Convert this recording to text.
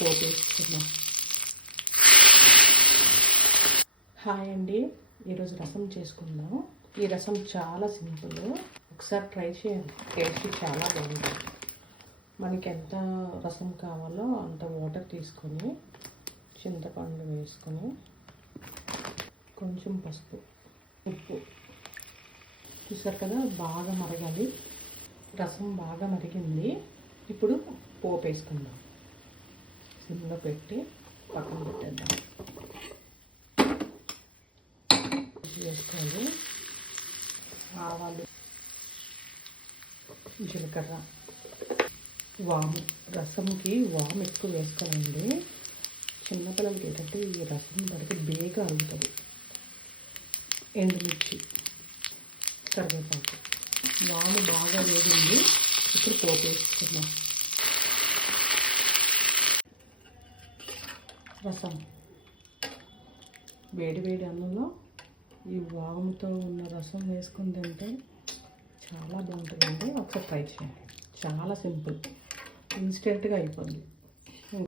పోపు వేసుకుందాం. హాయ్ అండి, ఈరోజు రసం చేసుకుందాం. ఈ రసం చాలా సింపుల్, ఒకసారి ట్రై చేయండి. టేస్ట్ చాలా బాగుంటుంది. మనకి ఎంత రసం కావాలో అంత వాటర్ తీసుకొని చింతపండు వేసుకొని కొంచెం పసుపు, ఉప్పు చూసారు కదా, బాగా మరగాలి. రసం బాగా మరిగింది. ఇప్పుడు పోపు వేసుకుందాం. సిమ్లో పెట్టి పక్కన పెట్టేద్దాం. వేసుకోవాలి. ఆవాలు, జీలకర్ర, వాము. రసంకి వాము ఎక్కువ వేసుకోనండి. చిన్నపిల్లలకి ఏంటంటే ఈ రసం పడితే బేగా అరుగుతుంది. ఎండుమిర్చి, కరివేపాకు. వాము బాగా వేగింది. ఇప్పుడు పోపు వేసుకుందాం. రసం వేడి వేడి అన్నంలో ఈ వాముతో ఉన్న రసం వేసుకుని తింటే చాలా బాగుంటుందండి. ఒకసారి ట్రై చేయండి. చాలా సింపుల్, ఇన్స్టెంట్గా అయిపోద్ది.